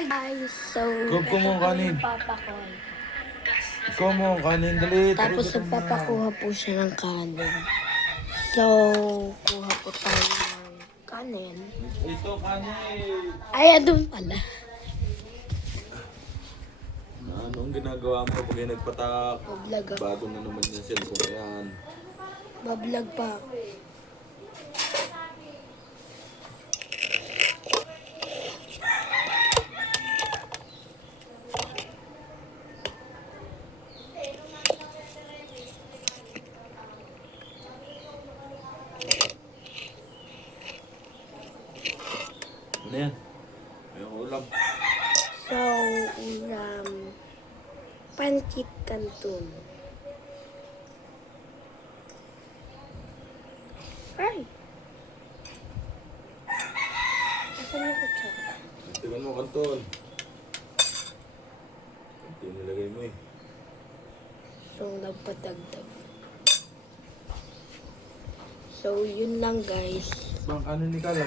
Guys, so Kuha ito mo po kanin. yung papa ko. Ikaw mo, kanin, dali. Tapos Tara, nagpapakuha po siya ng kanin. So, kuha po tayo ng kanin. Ito, kanin. Ay, andun pala. Anong ginagawa mo pag nagpatak? Bablog ako. Bago na naman yung cellphone na yan. Bablog pa ako. Ano yan? May ulam. So, ulam. Pancit canton. Ay! Asan yung kutsara? Tingnan mo, kanton. Ito yung nilagay mo eh. So, nagpadagdag. So, yun lang guys. Bang, ano ni Kala?